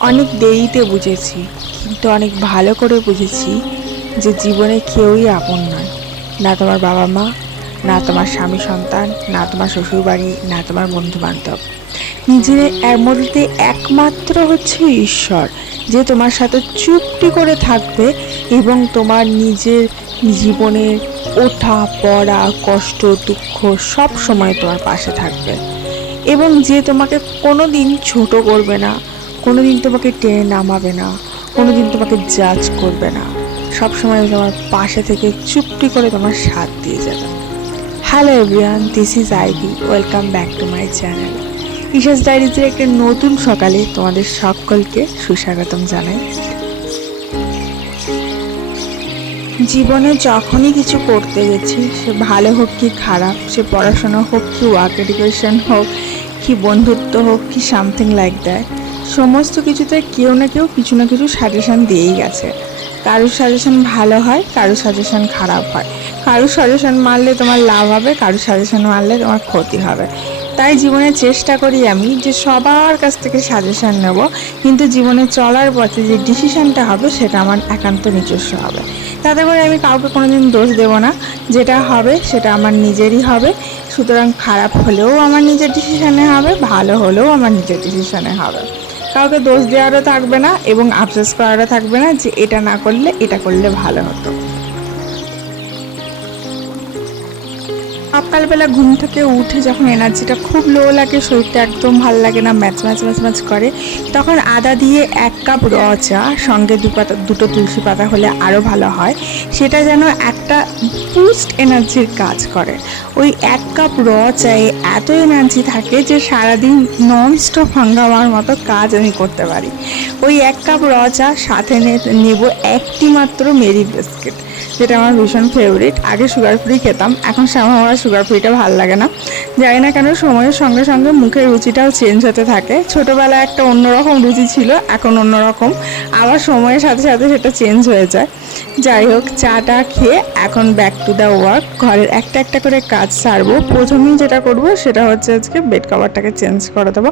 অনেক দেরিতে বুঝেছি, কিন্তু অনেক ভালো করে বুঝেছি যে জীবনে কেউই আপন নয়। না তোমার বাবা মা না তোমার স্বামী সন্তান, না তোমার শ্বশুরবাড়ি, না তোমার বন্ধু বান্ধব নিজের এর মধ্যে একমাত্র হচ্ছে ঈশ্বর, যে তোমার সাথে চুপটি করে থাকবে এবং তোমার নিজের জীবনের ওঠা, পড়া, কষ্ট, দুঃখ সব সময় তোমার পাশে থাকবে। এবং যে তোমাকে কোনো দিন ছোটো করবে না কোনো দিন তোমাকে টেনে নামাবে না কোনো দিন তোমাকে জাজ করবে না। সব সময় তোমার পাশে থেকে চুপটি করে তোমার সাথ দিয়ে যাবে। Hello everyone this is Ivy welcome back to my channel Isha's ডায়েরিজের একটা নতুন সকালে তোমাদের সকলকে সুস্বাগতম জানাই। জীবনে যখনই কিছু করতে গেছি, সে ভালো হোক কি খারাপ, সে পড়াশোনা হোক কি ওয়ার্ক এডুকেশন হোক, কি বন্ধুত্ব হোক, কি সামথিং লাইক দ্যাট সমস্ত কিছুতে কেউ না কেউ কিছু না কিছু সাজেশন দিয়েই গেছে। কারোর সাজেশন ভালো হয়, কারোর সাজেশন খারাপ হয়। কারোর সাজেশন মারলে তোমার লাভ হবে, কারোর সাজেশন মারলে তোমার ক্ষতি হবে। তাই জীবনে চেষ্টা করি আমি যে সবার কাছ থেকে সাজেশন নেব, কিন্তু জীবনে চলার পথে যে ডিসিশানটা হবে সেটা আমার একান্ত নিজস্ব হবে। তাতে করে আমি কাউকে কোনোদিন দোষ দেব না। যেটা হবে সেটা আমার নিজেরই হবে। সুতরাং খারাপ হলেও আমার নিজের ডিসিশানে হবে, ভালো হলেও আমার নিজের ডিসিশানে হবে। কাউকে দোষ দেওয়ারও থাকবে না এবং আফসোস করারও থাকবে না যে এটা না করলে এটা করলে ভালো হতো। সকালবেলা ঘুম থেকে উঠে যখন এনার্জিটা খুব লো লাগে, শরীরটা একদম ভালো লাগে না, ম্যাচ ম্যাচ ম্যাচ ম্যাচ করে, তখন আদা দিয়ে এক কাপ র চা, সঙ্গে দু পাতা, দুটো তুলসী পাতা হলে আরও ভালো হয়। সেটা যেন একটা বুস্ট এনার্জির কাজ করে। ওই এক কাপ র চায়ে এত এনার্জি থাকে যে সারাদিন নন স্টপ হাঙ্গামার মতো কাজ আমি করতে পারি। ওই এক কাপ র চা সাথে নেব একটি মাত্র মেরি বিস্কিট যেটা আমার ভীষণ ফেভারিট আগে সুগার ফ্রি খেতাম, এখন আমার সুগার ফ্রিটা ভালো লাগে না। জানি না কেন সময়ের সঙ্গে সঙ্গে মুখের রুচিটাও চেঞ্জ হতে থাকে। ছোটোবেলায় একটা অন্যরকম রুচি ছিল, এখন অন্যরকম। আবার সময়ের সাথে সাথে সেটা চেঞ্জ হয়ে যায়। যাই হোক, চাটা খেয়ে এখন ব্যাক টু দ্য ওয়ার্ক ঘরের একটা একটা করে কাজ সারবো। প্রথমেই যেটা করব, সেটা হচ্ছে আজকে বেড কভারটাকে চেঞ্জ করে দেবো।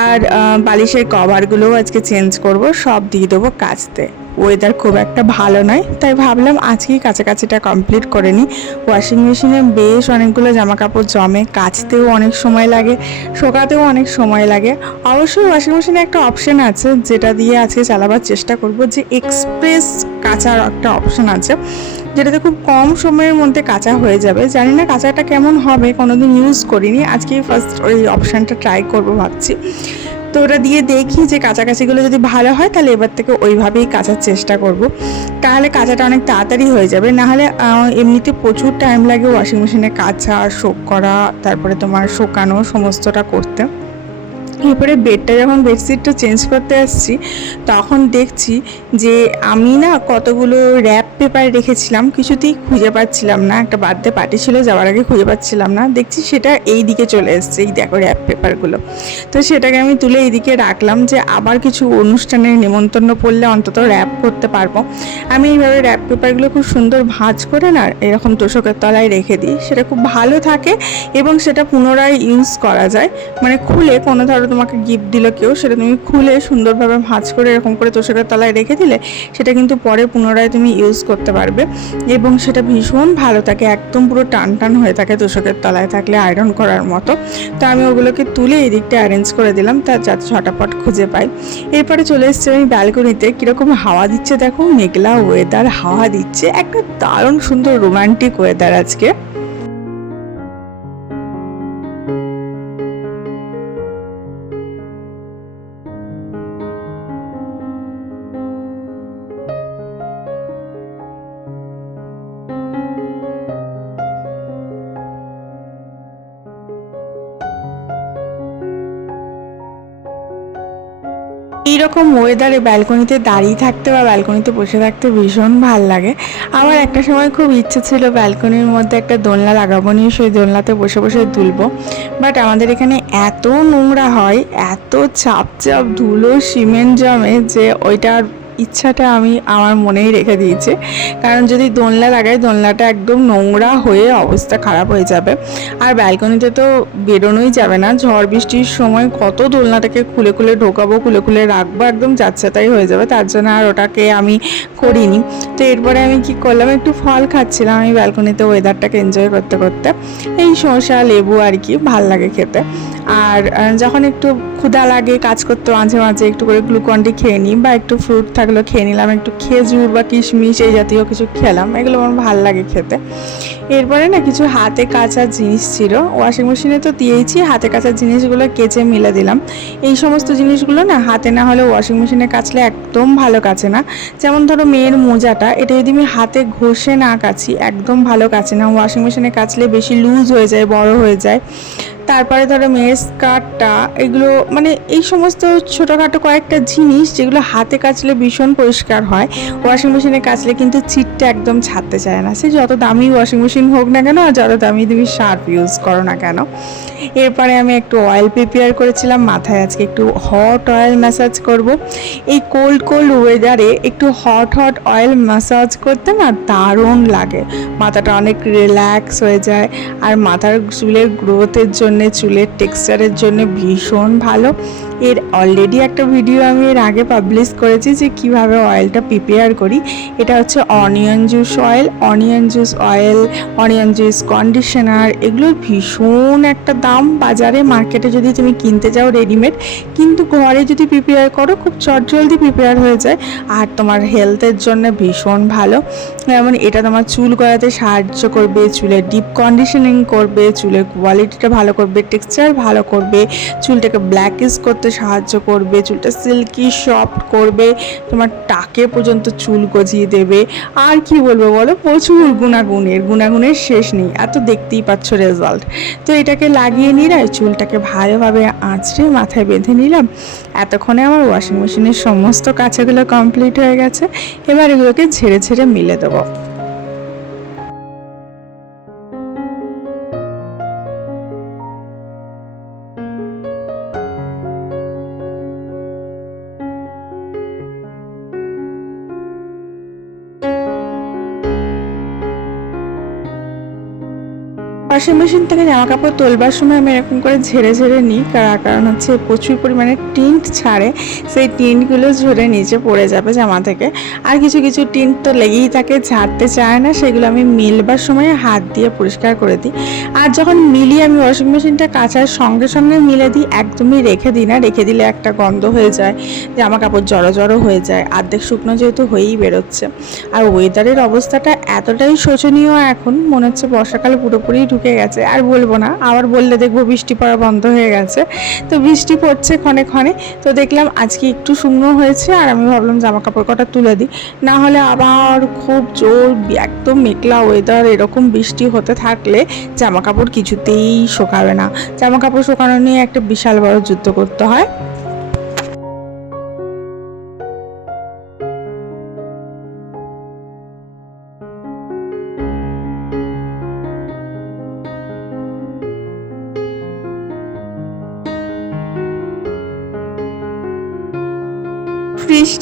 আর বালিশের কভারগুলোও আজকে চেঞ্জ করব। সব দিয়ে দেবো কাচতে। ওয়েদার খুব একটা ভালো নয়। তাই ভাবলাম আজকেই কাছাকাছিটা কমপ্লিট করে নিই। ওয়াশিং মেশিনে বেশ অনেকগুলো জামা কাপড় জমে, কাচতেও অনেক সময় লাগে, শোকাতেও অনেক সময় লাগে। অবশ্যই ওয়াশিং মেশিনে একটা অপশন আছে, যেটা দিয়ে আজকে চালাবার চেষ্টা করব যে এক্সপ্রেস কাচার একটা অপশন আছে, যেটাতে খুব কম সময়ের মধ্যে কাঁচা হয়ে যাবে। জানি না কাঁচাটা কেমন হবে, কোনোদিন ইউজ করিনি। আজকেই ফার্স্ট ওই অপশানটা ট্রাই করব ভাবছি। তো ওটা দিয়ে দেখি যে কাছাকাছিগুলো যদি ভালো হয়, তাহলে এবার থেকে ওইভাবেই কাচার চেষ্টা করব। তাহলে কাচাটা অনেক তাড়াতাড়ি হয়ে যাবে। নাহলে এমনিতে প্রচুর টাইম লাগে ওয়াশিং মেশিনে কাচা শোক করা, তারপরে তোমার শোকানো সমস্তটা করতে। এরপরে বেডটা যখন বেডশিটটা চেঞ্জ করতে আসছি তখন দেখছি যে আমি না কতগুলো র্যাপ পেপার রেখেছিলাম, কিছুতেই খুঁজে পাচ্ছিলাম না, একটা বার্থডে পার্টি ছিল, যাওয়ার আগে খুঁজে পাচ্ছিলাম না, দেখছি সেটা এই দিকে চলে এসছে, এই দেখো র্যাপ পেপারগুলো তো সেটাকে আমি তুলে এইদিকে রাখলাম যে আবার কিছু অনুষ্ঠানের নিমন্ত্রণ পড়লে অন্তত র্যাপ করতে পারব। আমি এইভাবে র্যাপ পেপারগুলো খুব সুন্দর ভাঁজ করে না, এরকম তোষকের তলায় রেখে দিই। সেটা খুব ভালো থাকে এবং সেটা পুনরায় ইউজ করা যায়। মানে খুলে কোনো ধরো তোমাকে গিফট দিল কেউ, সেটা তুমি খুলে সুন্দরভাবে ভাঁজ করে এরকম করে তোষকের তলায় রেখে দিলে, সেটা কিন্তু পরে পুনরায় তুমি ইউজ করতে পারবে। এবং সেটা ভীষণ ভালো থাকে, একদম পুরো টান টান হয়ে থাকে তোষকের তলায় থাকলে আয়রন করার মতো। তো আমি ওগুলোকে তুলে এই দিকটা অ্যারেঞ্জ করে দিলাম তার যাতে ছটাপট খুঁজে পাই। এরপরে চলে এসেছি আমি ব্যালকনিতে কীরকম হাওয়া দিচ্ছে দেখো, মেঘলা ওয়েদার হাওয়া দিচ্ছে, একটা দারুণ সুন্দর রোমান্টিক ওয়েদার আজকে। এইরকম ওয়েদারে ব্যালকনিতে দাঁড়িয়ে থাকতে বা ব্যালকনিতে বসে থাকতে ভীষণ ভালো লাগে। আমার একটা সময় খুব ইচ্ছে ছিল ব্যালকনির মধ্যে একটা দোলনা লাগাবো নিয়ে, সেই দোলনাতে বসে বসে তুলবো বাট আমাদের এখানে এত নোংরা হয়, এত চাপ চাপ ধুলো, সিমেন্ট জমে যে ওইটা আর ইচ্ছাটা আমি আমার মনেই রেখে দিয়েছি। কারণ যদি দোলনা লাগাই, দোলনাটা একদম নোংরা হয়ে অবস্থা খারাপ হয়ে যাবে। আর ব্যালকনিতে তো বেরোনোই যাবে না। ঝড় বৃষ্টির সময় কত দোলনাটাকে খুলে খুলে ঢোকাবো, খুলে খুলে রাখব, একদম যাচ্ছে তাই হয়ে যাবে। তার জন্য আর ওটাকে আমি করিনি। তো এরপরে আমি কি করলাম, একটু ফল খাচ্ছিলাম আমি ব্যালকনিতে ওয়েদারটাকে এনজয় করতে করতে। এই শসা, লেবু আর কি, ভালো লাগে খেতে। আর যখন একটু ক্ষুধা লাগে, কাজ করতে, মাঝে মাঝে একটু করে গ্লুকন্ডি খেয়ে নিই বা একটু ফ্রুট থাকলেও খেয়ে নিলাম, একটু খেজুর বা কিশমিশ এই জাতীয় কিছু খেলাম, এগুলো আমার ভালো লাগে খেতে। এরপরে না কিছু হাতে কাচার জিনিস ছিল ওয়াশিং মেশিনে তো দিয়েইছি, হাতে কাচার জিনিসগুলো কেচে মিলে দিলাম। এই সমস্ত জিনিসগুলো না হাতে না হলে ওয়াশিং মেশিনে কাচলে একদম ভালো কাচে না। যেমন ধরো মেয়ের মোজাটা, এটা যদি আমি হাতে ঘষে না কাচি, একদম ভালো কাচে না। ওয়াশিং মেশিনে কাচলে বেশি লুজ হয়ে যায়, বড় হয়ে যায়। তারপরে ধরো মেয়ের স্কার্টটা এগুলো মানে এই সমস্ত ছোটোখাটো কয়েকটা জিনিস যেগুলো হাতে কাচলে ভীষণ পরিষ্কার হয় ওয়াশিং মেশিনে কাচলে কিন্তু চিটটা একদম ছাড়তে চায় না। সে যত দামি ওয়াশিং মেশিন হোক না কেন, আর যত দামি তুমি শার্প ইউজ করো না কেন। এরপরে আমি একটু অয়েল প্রিপেয়ার করেছিলাম, মাথায় আজকে একটু হট অয়েল ম্যাসাজ করব। এই কোল্ড কোল্ড ওয়েদারে একটু হট হট অয়েল ম্যাসাজ করতে না দারুণ লাগে। মাথাটা অনেক রিল্যাক্স হয়ে যায়, আর মাথার চুলের গ্রোথের জন্য চুলের টেক্সচারের জন্য ভীষণ ভালো। এর অলরেডি একটা ভিডিও আমি এর আগে পাবলিশ করেছি যে কীভাবে অয়েলটা প্রিপেয়ার করি। এটা হচ্ছে onion juice oil onion juice oil onion juice conditioner এগুলোর ভীষণ একটা দাম। বাজারে মার্কেটে যদি তুমি কিনতে যাও রেডিমেড কিন্তু ঘরে যদি প্রিপেয়ার করো, খুব চটজলদি প্রিপেয়ার হয়ে যায়। আর তোমার হেলথের জন্য ভীষণ ভালো। যেমন এটা তোমার চুল গড়াতে সাহায্য করবে, চুলের ডিপ কন্ডিশনিং করবে, চুলের কোয়ালিটিটা ভালো করবে টেক্সচার ভালো করবে, চুলটাকে ব্ল্যাকিশ করতে সাহায্য করবে, চুলটা সিল্কি সফট করবে, তোমার টাকে পর্যন্ত চুল গজিয়ে দেবে। আর কি বলব বলো? প্রচুর গুণাগুণের গুণাগুণের শেষ নেই। এত দেখতেই পাচ্ছ রেজাল্ট তো এটাকে লাগিয়ে নিলাম চুলটাকে ভালোভাবে আঁচড়ে মাথায় বেঁধে নিলাম। এতক্ষণে আমার ওয়াশিং মেশিনের সমস্ত কাছেগুলো কমপ্লিট হয়ে গেছে। এবার এগুলোকে ঝেড়ে ঝেড়ে মিলে দেবো। ওয়াশিং মেশিন থেকে জামা কাপড় তোলবার সময় আমি এরকম করে ঝেড়ে ঝেড়ে নিই কার- কারণ হচ্ছে প্রচুর পরিমাণে টিন্ট ছাড়ে, সেই টিন্টগুলো ঝরে নিচে পড়ে যাবে জামা থেকে। আর কিছু কিছু টিন্ট তো লেগেই থাকে, ঝাড়তে চায় না, সেগুলো আমি মিলবার সময় হাত দিয়ে পরিষ্কার করে দিই। আর যখন মিলিয়ে আমি ওয়াশিং মেশিনটা কাচার সঙ্গে সঙ্গে মিলে দিই, একদমই রেখে দিই না, রেখে দিলে একটা গন্ধ হয়ে যায় জামা কাপড় জড়ো জড়ো হয়ে যায়, আর্ধেক শুকনো যেহেতু হয়েই বেরোচ্ছে। আর ওয়েদারের অবস্থাটা এতটাই শোচনীয় এখন, মনে হচ্ছে বর্ষাকাল পুরোপুরি ঢুকে গেছে, আর বলব না। আবার বললে দেখব বৃষ্টি পড়া বন্ধ হয়ে গেছে। তো বৃষ্টি পড়ছে ক্ষণে ক্ষণে। তো দেখলাম আজকে একটু শুকনো হয়েছে, আর আমি ভাবলাম জামা কাপড় কটা তুলে দিই। না হলে আবার খুব জোর, একদম মেঘলা ওয়েদার এরকম বৃষ্টি হতে থাকলে জামা কাপড় কিছুতেই শোকাবে না। জামা কাপড় শোকানো নিয়ে একটা বিশাল বড় যুদ্ধ করতে হয়।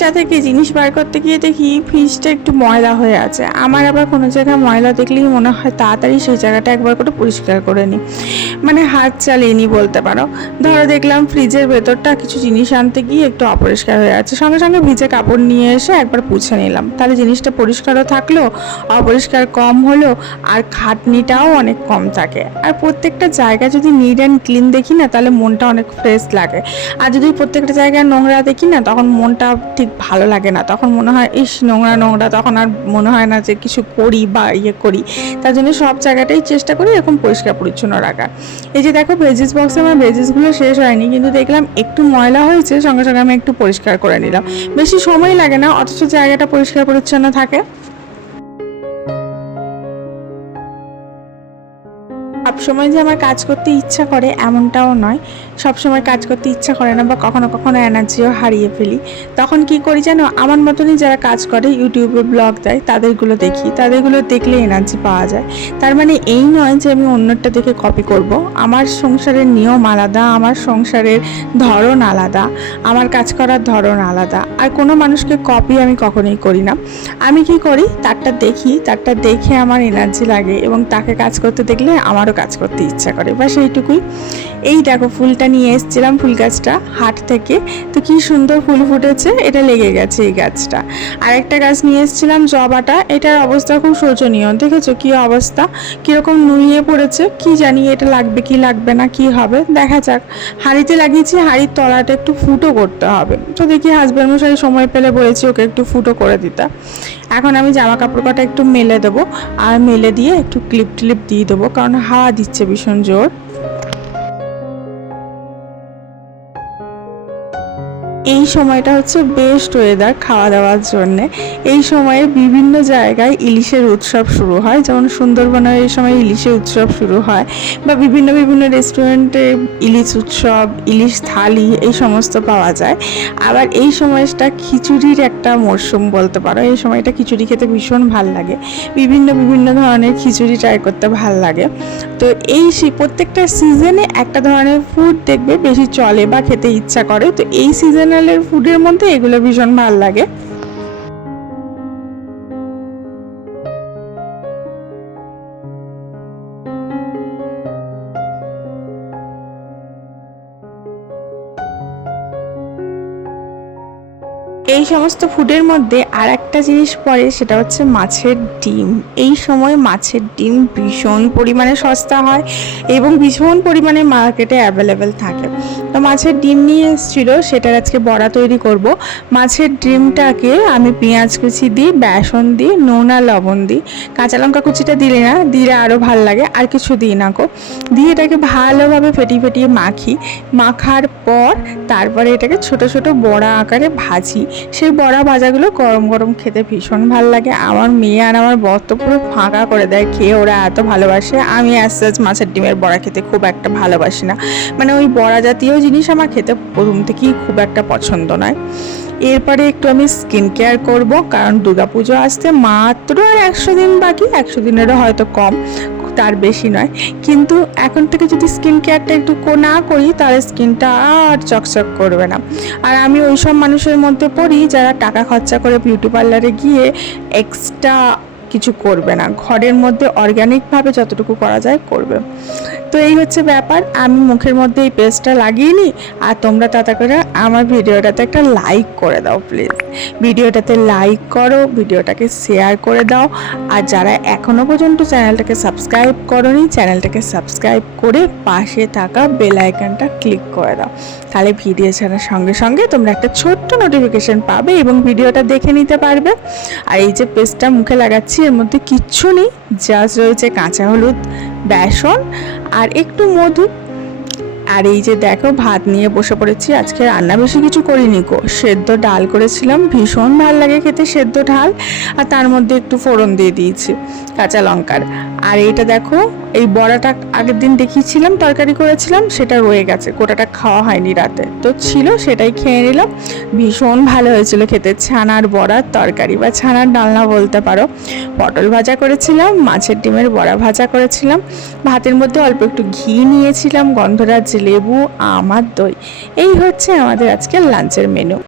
ফ্রিজটা থেকে জিনিস বার করতে গিয়ে দেখি ফ্রিজটা একটু ময়লা হয়ে আছে। আমার আবার কোনো জায়গায় ময়লা দেখলেই মনে হয় তাড়াতাড়ি সেই জায়গাটা একবার করে পরিষ্কার করে নিই মানে হাত চালিয়ে নিই বলতে পারো। ধরো দেখলাম ফ্রিজের ভেতরটা কিছু জিনিস আনতে গিয়ে একটু অপরিষ্কার হয়ে আছে। সঙ্গে সঙ্গে ভিজে কাপড় নিয়ে এসে একবার পুছে নিলাম। তাহলে জিনিসটা পরিষ্কারও থাকল, অপরিষ্কার কম হলো আর খাটনিটাও অনেক কম থাকে। আর প্রত্যেকটা জায়গা যদি নিট অ্যান্ড ক্লিন দেখি না, তাহলে মনটা অনেক ফ্রেশ লাগে। আর যদি প্রত্যেকটা জায়গায় নোংরা দেখি না, তখন মনটা ঠিক ভালো লাগে না। তখন মনে হয়, ইস, নোংরা নোংরা। তখন আর মনে হয় না যে কিছু করি বা ইয়ে করি। তার জন্য সব জায়গাটাই চেষ্টা করি এরকম পরিষ্কার, পরিচ্ছন্ন রাখা এই যে দেখো ভেজিস বক্সে আমার ভেজিসগুলো শেষ হয়নি, কিন্তু দেখলাম একটু ময়লা হয়েছে, সঙ্গে সঙ্গে আমি একটু পরিষ্কার করে নিলাম। বেশি সময় লাগে না, অথচ জায়গাটা পরিষ্কার, পরিচ্ছন্ন থাকে। সবসময় যে আমার কাজ করতে ইচ্ছা করে, এমনটাও নয়। সবসময় কাজ করতে ইচ্ছা করে না বা কখনো কখনো এনার্জিও হারিয়ে ফেলি। তখন কি করি জানো? আমার মতনই যারা কাজ করে, ইউটিউবে ব্লগ দেয়, তাদেরগুলো দেখি। তাদেরগুলো দেখলে এনার্জি পাওয়া যায়। তার মানে এই নয় যে আমি অন্যটা দেখে কপি করব। আমার সংসারের নিয়ম আলাদা, আমার সংসারের ধরন আলাদা, আমার কাজ করার ধরন আলাদা। আর কোনো মানুষকে কপি আমি কখনোই করি না। আমি কি করি? তারটা দেখি, তারটা দেখে আমার এনার্জি লাগে এবং তাকে কাজ করতে দেখলে আমারও কাজ করতে ইচ্ছা করে। বা সেইটুকুই এই দেখো, ফুলটা নিয়ে এসেছিলাম ফুল গাছটা হাট থেকে। তো কি সুন্দর ফুল ফুটেছে, এটা লেগে গেছে এই গাছটা। আরেকটা গাছ নিয়ে এসেছিলাম জবাটা এটার অবস্থা খুব শোচনীয়। দেখেছ কি অবস্থা? কীরকম নুইয়ে পড়েছে, কি জানি এটা লাগবে, কি লাগবে না, কি হবে? দেখা যাক। হাঁড়িতে লাগিয়েছি, হাঁড়ির তলাটা একটু ফুটো করতে হবে। তো দেখি হাজব্যান্ড মশাই সময় পেলে বলেছি ওকে একটু ফুটো করে দিতে। এখন আমি জামা কাপড় কটা একটু মেলে দেবো, আর মেলে দিয়ে একটু ক্লিপ টিলিপ দিয়ে দেবো, কারণ হাওয়া দিচ্ছে ভীষণ জোর। এই সময়টা হচ্ছে বেস্ট ওয়েদার খাওয়া দাওয়ার জন্য। এই সময়ে বিভিন্ন জায়গায় ইলিশের উৎসব শুরু হয়। যেমন সুন্দরবনের এই সময় ইলিশের উৎসব শুরু হয় বা বিভিন্ন বিভিন্ন রেস্টুরেন্টে ইলিশ উৎসব, ইলিশ থালি এই সমস্ত পাওয়া যায়। আবার এই সময়টা খিচুড়ির একটা মরশুম বলতে পারো। এই সময়টা খিচুড়ি খেতে ভীষণ ভালো লাগে। বিভিন্ন বিভিন্ন ধরনের খিচুড়ি ট্রাই করতে ভালো লাগে। তো এই প্রত্যেকটা সিজনে একটা ধরনের ফুড দেখবে বেশি চলে বা খেতে ইচ্ছা করে। তো এই সিজনালের ফুডের মধ্যে এগুলো ভীষণ ভালো লাগে। এই সমস্ত ফুডের মধ্যে আর একটা জিনিস পড়ে, সেটা হচ্ছে মাছের ডিম। এই সময় মাছের ডিম ভীষণ পরিমাণে সস্তা হয় এবং ভীষণ পরিমাণে মার্কেটে অ্যাভেলেবেল থাকে। তো মাছের ডিম নিয়ে এসেছিল, সেটার আজকে বড়া তৈরি করব। মাছের ডিমটাকে আমি পেঁয়াজ কুচি দিই, বেসন দিই, নুন লবণ দিই। কাঁচা লঙ্কা কুচিটা দিলে না, দিলে আরও ভালো লাগে, আর কিছু দিই না গো। দিয়ে এটাকে ভালোভাবে ফেটিয়ে ফেটিয়ে মাখি। মাখার পর তারপরে এটাকে ছোট ছোট বড়া আকারে ভাজি। সেই বড়া ভাজাগুলো গরম গরম খেতে ভীষণ ভালো লাগে। আমার মেয়ে আর আমার বর তো পুরো ফাঁকা করে দেয়, খেয়ে ওরা এত ভালোবাসে। আমি আস্তে আস্তে মাছের ডিমের বড়া খেতে খুব একটা ভালোবাসি না। মানে ওই বড়া জাতীয় জিনিস আমার খেতে প্রথম থেকেই খুব একটা পছন্দ নয়। এরপরে একটু আমি স্কিন কেয়ার করব, কারণ দুর্গাপুজো আসতে মাত্র আর একশো দিন বাকি, একশো দিনেরও হয়তো কম। তার বেশি নয়। কিন্তু এখন থেকে যদি স্কিন কেয়ারটা একটু না করি, তাহলে স্কিনটা আর চকচক করবে না। আর আমি ওই সব মানুষের মধ্যে পড়ি যারা টাকা খরচা করে বিউটি পার্লারে গিয়ে এক্সট্রা কিছু করবে না। ঘরের মধ্যে অর্গ্যানিকভাবে যতটুকু করা যায় করবে। তো এই হচ্ছে ব্যাপার। আমি মুখের মধ্যে এই পেস্টটা লাগিয়ে নিই, আর তোমরা তাতা করে আমার ভিডিওটাতে একটা লাইক করে দাও প্লিজ ভিডিওটাতে লাইক করো, ভিডিওটাকে শেয়ার করে দাও। আর যারা এখনও পর্যন্ত চ্যানেলটাকে সাবস্ক্রাইব করোনি চ্যানেলটাকে সাবস্ক্রাইব করে পাশে থাকা বেল আইকনটা ক্লিক করে দাও। তাহলে ভিডিও ছাড়ার সঙ্গে সঙ্গে তোমরা একটা ছোট্ট নোটিফিকেশন পাবে এবং ভিডিওটা দেখে নিতে পারবে। আর এই যে পেস্টটা মুখে লাগাচ্ছি, এর মধ্যে কিচ্ছু নেই জাস্ট রয়েছে কাঁচা হলুদ, বেসন আর একটু মধু। আর এই যে দেখো, ভাত নিয়ে বসে পড়েছি। আজকে রান্না বেশি কিছু করিনি গো। সেদ্ধ ডাল করেছিলাম। ভীষণ ভালো লাগে খেতে সেদ্ধ ডাল। আর তার মধ্যে একটু ফোড়ন দিয়ে দিয়েছি, কাঁচা লঙ্কার। আর এইটা দেখো, এই বড়াটা আগের দিন দেখিয়েছিলাম, তরকারি করেছিলাম, সেটা রয়ে গেছে। গোটাটা খাওয়া হয়নি রাতে। তো ছিল, সেটাই খেয়ে নিলাম। ভীষণ ভালো হয়েছিল খেতে। ছানার বড়ার তরকারি বা ছানার ডালনা বলতে পারো। পটল ভাজা করেছিলাম, মাছের ডিমের বড়া ভাজা করেছিলাম। ভাতের মধ্যে অল্প একটু ঘি নিয়েছিলাম, গন্ধরাজ লেবু আম আর দই। এই হচ্ছে আমাদের আজকের লাঞ্চের মেনু